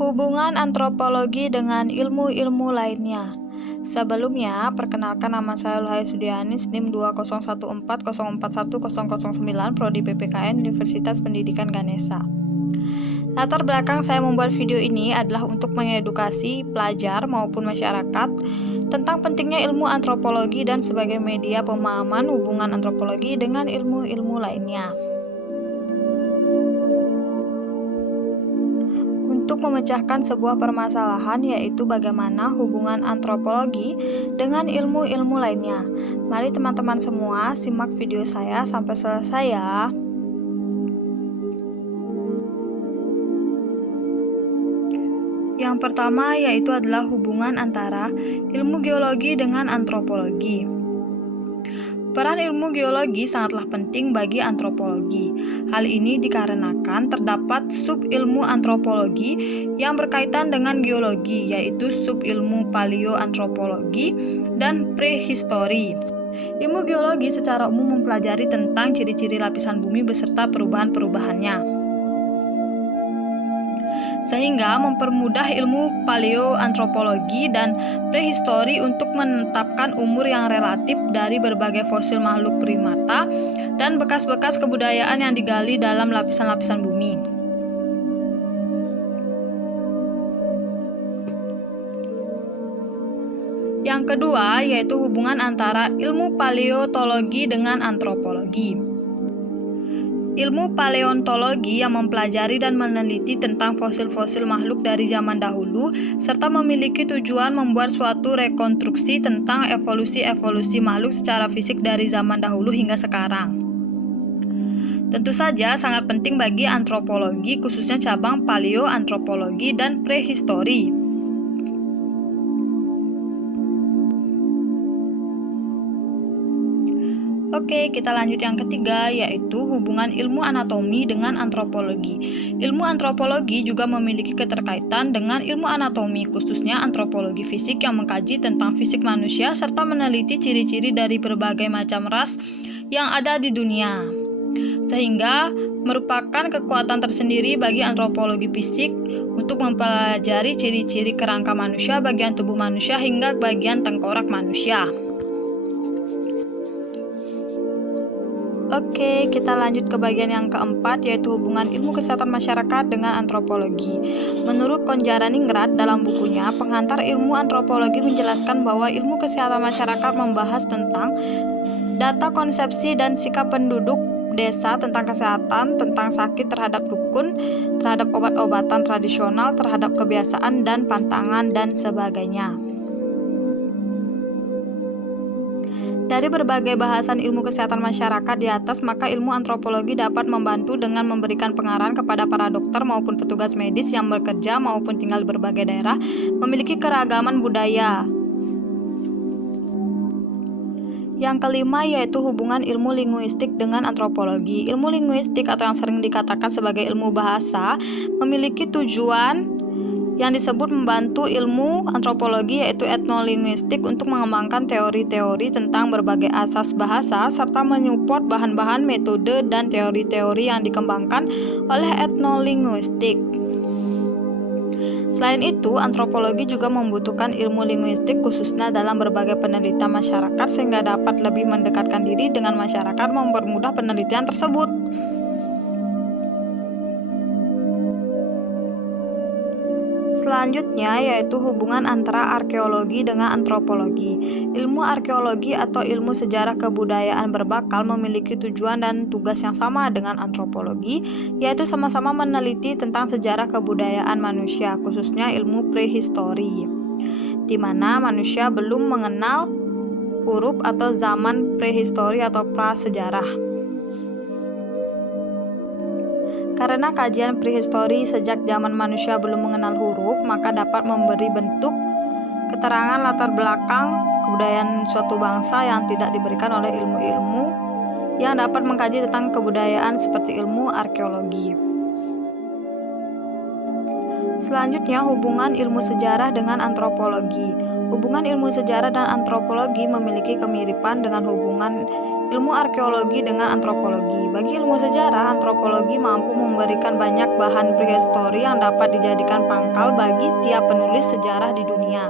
Hubungan antropologi dengan ilmu-ilmu lainnya. Sebelumnya, perkenalkan nama saya Luhai Sudianis, NIM 20140410009, Prodi PPKN Universitas Pendidikan Ganesha. Latar belakang saya membuat video ini adalah untuk mengedukasi pelajar maupun masyarakat tentang pentingnya ilmu antropologi dan sebagai media pemahaman hubungan antropologi dengan ilmu-ilmu lainnya. Untuk memecahkan sebuah permasalahan, yaitu bagaimana hubungan antropologi dengan ilmu-ilmu lainnya. Mari teman-teman semua simak video saya sampai selesai ya. Yang pertama yaitu adalah hubungan antara ilmu geologi dengan antropologi. Peran ilmu geologi sangatlah penting bagi antropologi. Hal ini dikarenakan terdapat sub-ilmu antropologi yang berkaitan dengan geologi, yaitu sub-ilmu paleoantropologi dan prehistori. Ilmu geologi secara umum mempelajari tentang ciri-ciri lapisan bumi beserta perubahan-perubahannya, sehingga mempermudah ilmu paleoantropologi dan prehistori untuk menetapkan umur yang relatif dari berbagai fosil makhluk primata dan bekas-bekas kebudayaan yang digali dalam lapisan-lapisan bumi. Yang kedua yaitu hubungan antara ilmu paleontologi dengan antropologi. Ilmu paleontologi yang mempelajari dan meneliti tentang fosil-fosil makhluk dari zaman dahulu, serta memiliki tujuan membuat suatu rekonstruksi tentang evolusi-evolusi makhluk secara fisik dari zaman dahulu hingga sekarang. Tentu saja sangat penting bagi antropologi, khususnya cabang paleoantropologi dan prehistori. Oke, kita lanjut yang ketiga, yaitu hubungan ilmu anatomi dengan antropologi. Ilmu antropologi juga memiliki keterkaitan dengan ilmu anatomi, khususnya antropologi fisik yang mengkaji tentang fisik manusia serta meneliti ciri-ciri dari berbagai macam ras yang ada di dunia. Sehingga merupakan kekuatan tersendiri bagi antropologi fisik untuk mempelajari ciri-ciri kerangka manusia, bagian tubuh manusia, hingga bagian tengkorak manusia. Oke, kita lanjut ke bagian yang keempat, yaitu hubungan ilmu kesehatan masyarakat dengan antropologi. Menurut Konjaraningrat dalam bukunya, Penghantar Ilmu Antropologi menjelaskan bahwa ilmu kesehatan masyarakat membahas tentang data konsepsi dan sikap penduduk desa tentang kesehatan, tentang sakit, terhadap dukun, terhadap obat-obatan tradisional, terhadap kebiasaan dan pantangan, dan sebagainya. Dari berbagai bahasan ilmu kesehatan masyarakat di atas, maka ilmu antropologi dapat membantu dengan memberikan pengarahan kepada para dokter maupun petugas medis yang bekerja maupun tinggal di berbagai daerah, memiliki keragaman budaya. Yang kelima yaitu hubungan ilmu linguistik dengan antropologi. Ilmu linguistik atau yang sering dikatakan sebagai ilmu bahasa memiliki tujuan yang disebut membantu ilmu antropologi, yaitu etnolinguistik, untuk mengembangkan teori-teori tentang berbagai asas bahasa serta menyupport bahan-bahan, metode, dan teori-teori yang dikembangkan oleh etnolinguistik. Selain itu, antropologi juga membutuhkan ilmu linguistik khususnya dalam berbagai penelitian masyarakat sehingga dapat lebih mendekatkan diri dengan masyarakat, mempermudah penelitian tersebut. Selanjutnya yaitu hubungan antara arkeologi dengan antropologi. Ilmu arkeologi atau ilmu sejarah kebudayaan berbakal memiliki tujuan dan tugas yang sama dengan antropologi, yaitu sama-sama meneliti tentang sejarah kebudayaan manusia, khususnya ilmu prehistori, di mana manusia belum mengenal huruf atau zaman prehistori atau prasejarah. Karena kajian prehistori sejak zaman manusia belum mengenal huruf, maka dapat memberi bentuk keterangan latar belakang kebudayaan suatu bangsa yang tidak diberikan oleh ilmu-ilmu yang dapat mengkaji tentang kebudayaan seperti ilmu arkeologi. Selanjutnya, hubungan ilmu sejarah dengan antropologi. Hubungan ilmu sejarah dan antropologi memiliki kemiripan dengan hubungan ilmu arkeologi dengan antropologi. Bagi ilmu sejarah, antropologi mampu memberikan banyak bahan prehistori yang dapat dijadikan pangkal bagi tiap penulis sejarah di dunia.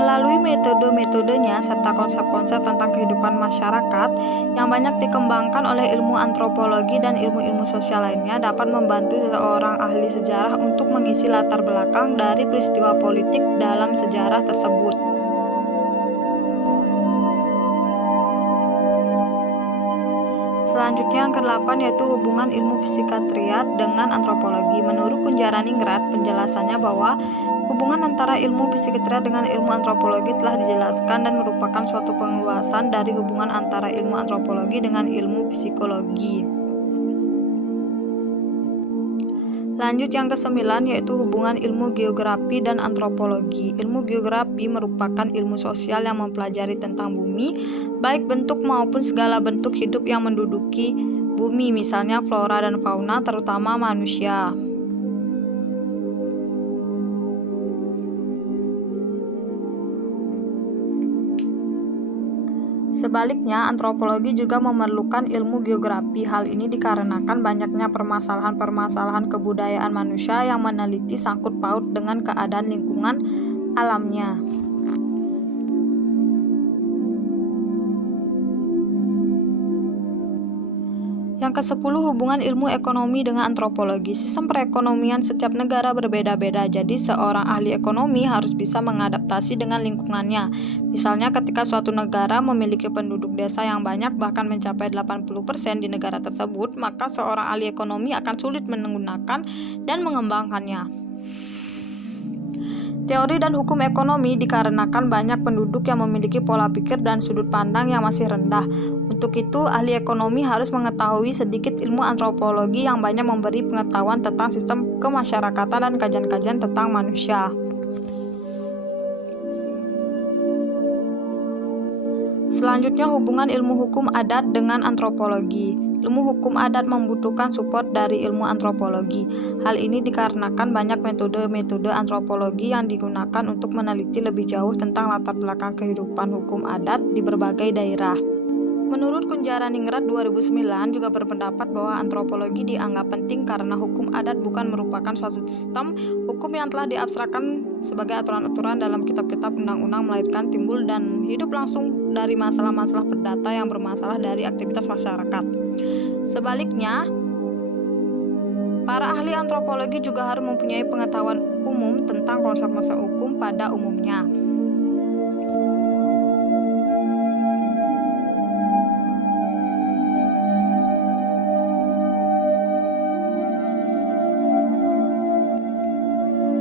Melalui metode-metodenya serta konsep-konsep tentang kehidupan masyarakat yang banyak dikembangkan oleh ilmu antropologi dan ilmu-ilmu sosial lainnya dapat membantu seorang ahli sejarah untuk mengisi latar belakang dari peristiwa politik dalam sejarah tersebut. Selanjutnya yang ke-8 yaitu hubungan ilmu psikiatria dengan antropologi. Menurut Kunjaraningrat, penjelasannya bahwa hubungan antara ilmu psikiatria dengan ilmu antropologi telah dijelaskan dan merupakan suatu pengeluasan dari hubungan antara ilmu antropologi dengan ilmu psikologi. Lanjut yang ke-9 yaitu hubungan ilmu geografi dan antropologi. Ilmu geografi merupakan ilmu sosial yang mempelajari tentang bumi, baik bentuk maupun segala bentuk hidup yang menduduki bumi, misalnya flora dan fauna, terutama manusia. Sebaliknya, antropologi juga memerlukan ilmu geografi. Hal ini dikarenakan banyaknya permasalahan-permasalahan kebudayaan manusia yang meneliti sangkut paut dengan keadaan lingkungan alamnya. Yang ke-10 hubungan ilmu ekonomi dengan antropologi. Sistem perekonomian setiap negara berbeda-beda, jadi seorang ahli ekonomi harus bisa mengadaptasi dengan lingkungannya. Misalnya ketika suatu negara memiliki penduduk desa yang banyak, bahkan mencapai 80% di negara tersebut, maka seorang ahli ekonomi akan sulit menggunakan dan mengembangkannya. Teori dan hukum ekonomi dikarenakan banyak penduduk yang memiliki pola pikir dan sudut pandang yang masih rendah. Untuk itu, ahli ekonomi harus mengetahui sedikit ilmu antropologi yang banyak memberi pengetahuan tentang sistem kemasyarakatan dan kajian-kajian tentang manusia. Selanjutnya, hubungan ilmu hukum adat dengan antropologi. Ilmu hukum adat membutuhkan support dari ilmu antropologi. Hal ini dikarenakan banyak metode-metode antropologi yang digunakan untuk meneliti lebih jauh tentang latar belakang kehidupan hukum adat di berbagai daerah. Menurut Kunjaraningrat 2009 juga berpendapat bahwa antropologi dianggap penting karena hukum adat bukan merupakan suatu sistem hukum yang telah diabstrakkan sebagai aturan-aturan dalam kitab-kitab undang-undang, melainkan timbul dan hidup langsung dari masalah-masalah perdata yang bermasalah dari aktivitas masyarakat. Sebaliknya, para ahli antropologi juga harus mempunyai pengetahuan umum tentang konsep-konsep hukum pada umumnya.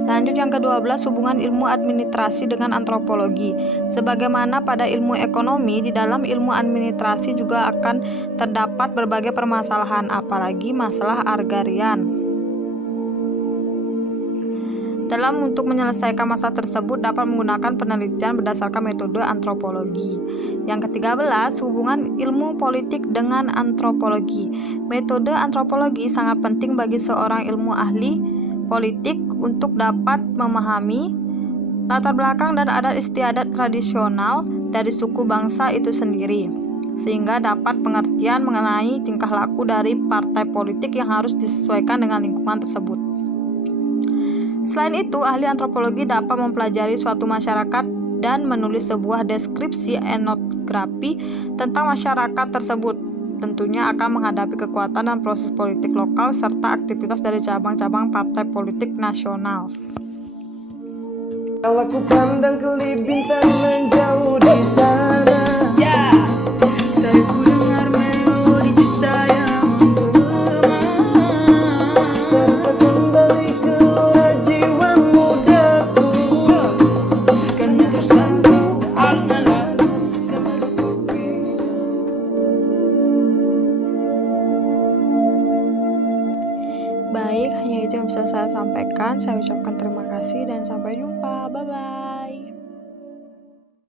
Lanjut yang ke-12 hubungan ilmu administrasi dengan antropologi. Sebagaimana pada ilmu ekonomi, di dalam ilmu administrasi juga akan terdapat berbagai permasalahan, apalagi masalah agrarian. Untuk menyelesaikan masalah tersebut dapat menggunakan penelitian berdasarkan metode antropologi. Yang ke-13 hubungan ilmu politik dengan antropologi. Metode antropologi sangat penting bagi seorang ilmu ahli politik untuk dapat memahami latar belakang dan adat istiadat tradisional dari suku bangsa itu sendiri, sehingga dapat pengertian mengenai tingkah laku dari partai politik yang harus disesuaikan dengan lingkungan tersebut. Selain itu, ahli antropologi dapat mempelajari suatu masyarakat dan menulis sebuah deskripsi etnografi tentang masyarakat tersebut. Tentunya akan menghadapi kekuatan dan proses politik lokal serta aktivitas dari cabang-cabang partai politik nasional. Kalau ku pandang kelip bintang menjauh di sana, saya ku dengar melodi cinta yang menggema. Terasa kembali keluar jiwa mudaku, karena tersentuh arna lagu semenupi. Baik, hanya itu yang bisa saya sampaikan. Saya ucapkan terima kasih dan sampai jumpa. Bye-bye.